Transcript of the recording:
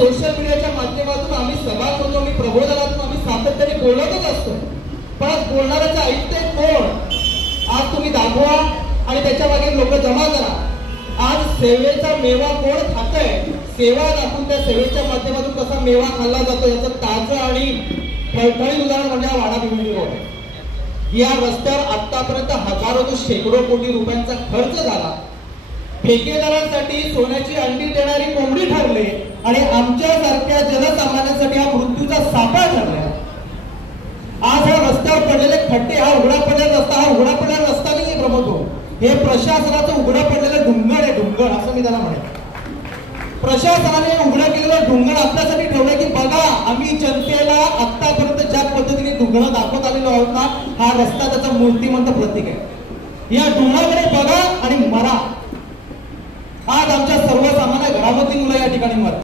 Social मीडियाच्या माध्यमातून आम्ही सभा करतो, आम्ही प्रबोधनातून आम्ही सातत्याने बोलतच असतो, पण आज बोलणाऱ्याचं ऐकते कोण? आज तुम्ही दाखवा आणि त्याच्या मागे लोक जमा करा. आज सेवेचा मेवा कोण खातंय? सेवा दाखवून त्या सेवेच्या माध्यमातून कसा मेवा खाल्ला जातो याचं ताजं आणि ठळठळीत उदाहरण म्हणजे हा वाडा भिवंडी रोड. या रस्त्यावर आतापर्यंत हजारो ते शेकडो कोटी रुपयांचा खर्च झाला. ठेकेदारांसाठी सोन्याची अंडी देणारी कोंबडी ठरले आणि आमच्यासारख्या जनसामान्यांसाठी हा मृत्यूचा सापळा ठरला. आज हा रस्त्यावर पडलेले खड्डे, हा उघडा पडलेला रस्ता, हा उघडा पडलेला रस्ता नाहीये प्रमोद भाऊ, हे प्रशासनाचं उघडं पडलेलं डुंगर आहे. डुंगर असं मी त्याला म्हणेन. प्रशासनाने उघडं केलेलं डुंगर आपल्यासाठी ठेवलं की बघा आम्ही जनतेला आतापर्यंत ज्या पद्धतीने डुंगर दाखवत आलेलो आहोत ना, हा रस्ता त्याचं मूर्तिमंत प्रतीक आहे. या डुंगराकडे बघा आणि मरा. आज आमच्या सर्वसामान्य घरामधली मुलं या ठिकाणी मरतात.